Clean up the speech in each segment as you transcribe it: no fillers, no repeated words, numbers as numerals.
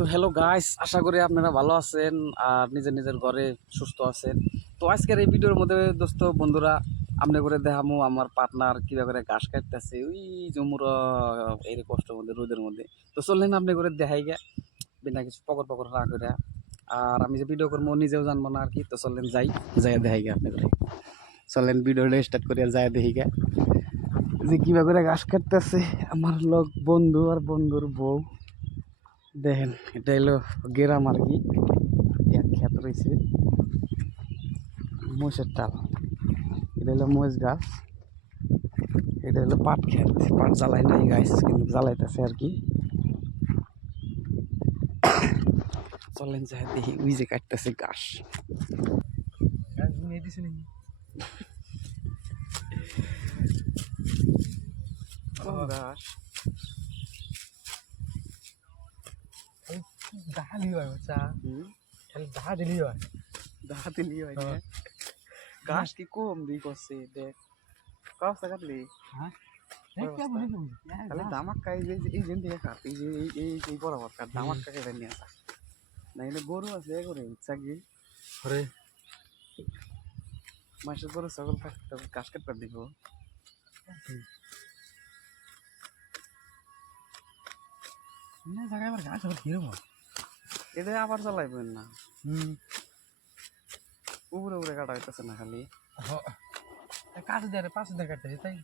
তো hello guys, আশা করি আপনারা ভালো আছেন আর নিজের নিজের ঘরে সুস্থ আছেন। তো আজকের এই ভিডিওর মধ্যে দোস্ত বন্ধুরা আপনি করে দেখামু আমার পার্টনার কিভাবে করে ঘাস কাটতেছে ওই জমুর এই কষ্টের মধ্যে রোদের মধ্যে। তো চললেন আপনি করে দেখাই গে বিনা কিছু পকর পকর না করে। আর আমি যে ভিডিও করবো নিজেও জানবো না আর কি। তো চললেন যাই দেখাই গে আপনি করে। চলেন ভিডিওটা স্টার্ট করে যাই দেখি গে যে কিভাবে করে ঘাস কাটতেছে আমার লোক বন্ধু আর বন্ধুর বউ। দেখেন এটা হলো গ্রাম আর কি, এক ক্ষেত রয়েছে মহিষের টাল। এটা হলো মহিষ গাছ, এটা হলো পাট ক্ষেত। পাট জ্বালাই নাই গাছ, কিন্তু জ্বালাইতেছে আর কি। চলেন যাই দেখি ওই যে কাটতেছে ঘাস। ঘাস दहा लिहियो आहे बच्चा खाली 10 दिली आहे দেখা দিলি হয় না। ঘাস কি কম দিই করছে দেখ, কাজ কাটলি हां हे क्या बोले तुम তাহলে ধামাক্কা এই যে থেকে কাট, এই যে এই বরাবর কাট, ধামাক্কা কেটে নিয়ে আসা। না এলে গরু আছে করে ইচ্ছা কি अरे মাসের গরু ছাগল থাকতে ঘাস কাটতে দিব। ना जगह पर घास और हीरो मत এটা আবার জ্বালাইবেন না, উপরে উপরে কাটা হইতেছে না খালি। हो काट दे रे 5 दे काटते ताई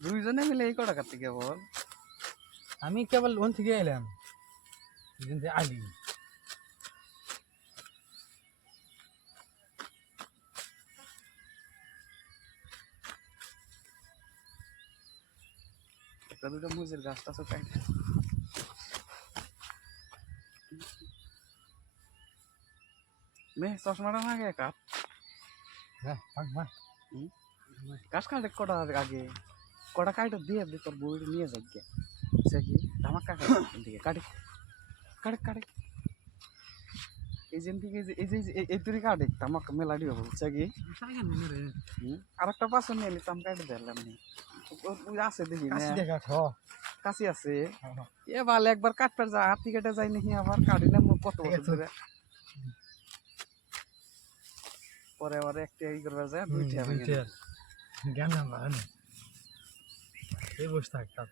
দুইজনে মিলে এই কটা কাটতে কেবল। আমি কেবল ওন থেকে এলাম কিন্তু আলি একটা দুটো মুজের গাছ টাছ কাটে মে চশমাটা না আগে কাট। হ্যাঁ ভাগ ভাগ ঘাস কাটে কটা আগে, কটা কাটে দিয়ে দি তোর বই নিয়ে যাই গে সে কি ধামাক্কা দিকে কাটে কাটে কাটে এই যে দিকে এই যে এই তুই কাটে ধামাক্কা মেলাডি হবে বুঝছে কি। সাইকেল নে রে আর একটা পাশে নিয়ে নিতাম কাটে দিলাম নি ওই আছে দেখি না কাশি দেখা ঠ কাছে আছে। এ ভালো একবার কাটবার যা হাতি কেটে যাই নাকি আবার কাটি না কত বছর ধরে, পরে আবার একটা ই করবার যায় দুইটা দুইটা জ্ঞান না মানে এই বসে থাকতা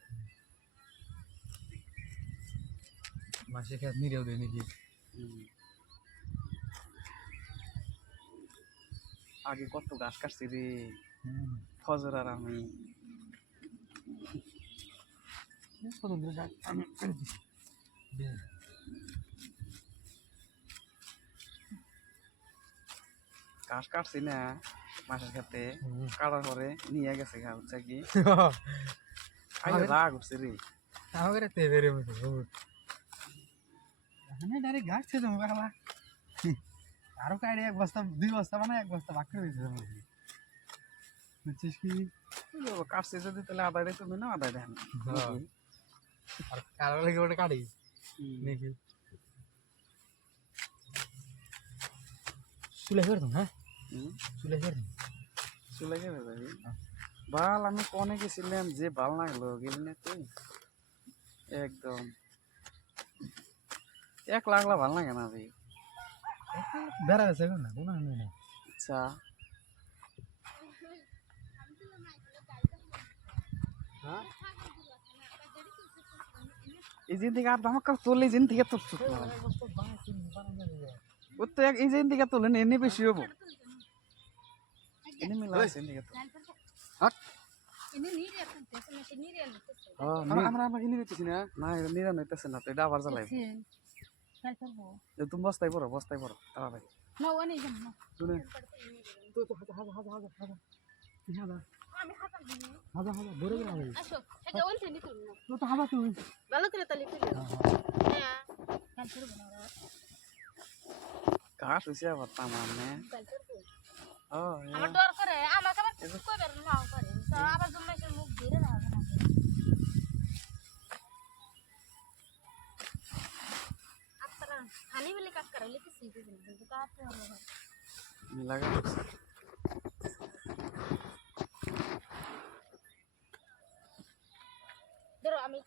মাসে খেত নিরেও দেয় নাকি আগে কত ঘাস কাটছি রে ফজর আর আমি। কত দূর যাক আমি করে দিছি ঘাস কাটছি না মাসের ক্ষেত্রে, কাটার পরে নিয়ে গেছে ঘা হচ্ছে কি আগে রাগ উঠছে রে। আমাকে তে বেরে মতো আমি ডাইরেক্ট ঘাস ছে জমা কালা আরো কাইড়ে এক বস্তা দুই বস্তা মানে এক বস্তা বাকি হয়েছে বুঝছিস কি কাটছে যদি তাহলে আদায় তুমি না আদায় দেন আর কারো লাগে ওটা কাটি নাকি চুলে করে দাও হ্যাঁ চুলে করে দাও চলে গেলে যাবি ভাল। আমি কনে গেছিলাম যে ভাল লাগলো গেলি না তুই একদম এক লাগলা ভাল লাগে না ভাই। বেড়া গেছে না কোনো নেই আচ্ছা এই যে থেকে আর ধামাক্কা চলে এই থেকে তোর ও তো এই যে থেকে তোলেন এনে বেশি হবো এনে মিলা আছে এনে তো হাট আমরা আমরা কিনে দিতেছি না না এটা নিরা নইতেছে না তো এটা আবার জ্বালাই তুমি বস্তায় পড়ো তাড়াতাড়ি শুনে তো হাজা হাজা হাজা হাজা হাজা হাজা হাজা হাজা বড় বড় হবে এটা ওলছে নি তুই তো হাজা তুই ভালো করে তালি তুই হ্যাঁ কাল করব না ঘাস হইছে আবার তামানে কাল করব ও আমার ডর করে আমার আবার কই বের না করে তো আবার জমাইছে মুখ ধরে রাখবে না আপনারা খালি বলে কাজ করে লিখে শিখে দিন কিন্তু কাজ হবে লাগা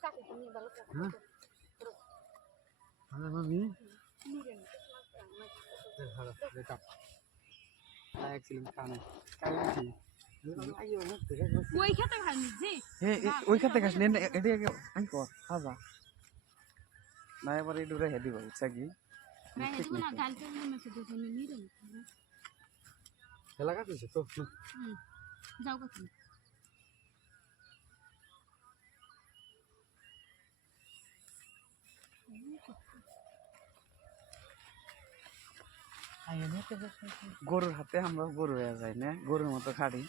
চাকরি তুমি ভালো চাকরি হ্যাঁ হ্যাঁ মামি নিরেন ভালো দেখো এক সিলিং কানে কানে আইও না থেকে ওই খেতে খাইনি জি ওই খাতে গাছ নেন এটি আই কর খাজা না এবার এই দূরে হেদি বল চাকি না হেদু না গালতে মেসে দিছেন নিরেন এলাকা দিছে তো যাও কথা আইও না থেকে গরুর হাতে আমরা গরু হয়ে যাই না গরুর মতো খাড়ি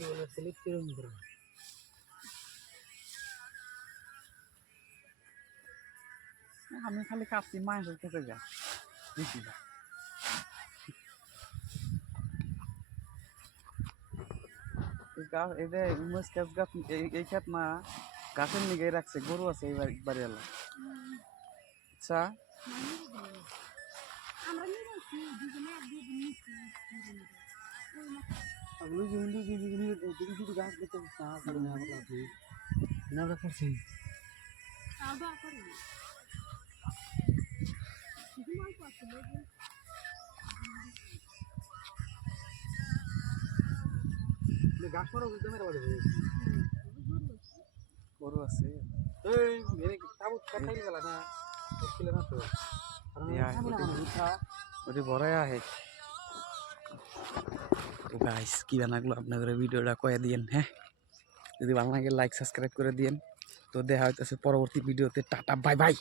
বলে স্লিপ কিরম করে আমি খালি কাটছি মায়ের খেতে যা দেখি না এই গাছ এই যে উমেশ গাছ গাছ এই খেত না গাছের নিগে রাখছে গরু আছে এই বাড়ি এলা আচ্ছা আমরা নিরেছি দুজনে দুদিন নিছি আগলো জিন্দি জিন্দি জিন্দি গাছ দেখতে না করে না আমরা কি না রাখছি তাও দোয়া করি কিছু মাল পাচ্ছে গাছ মারা বুঝতে মেরে বাড়ি গরু আছে এই মেরে তাবুত কাটাই গেল না ছিল না তো ওটি বড়াই আহে তো গাইস কি বানাগলো আপনাদের ভিডিওটা কয়ে দিয়েন হ্যাঁ যদি ভালো লাগে লাইক সাবস্ক্রাইব করে দিয়েন তো দেখা হইতেছে পরবর্তী ভিডিওতে টাটা বাই বাই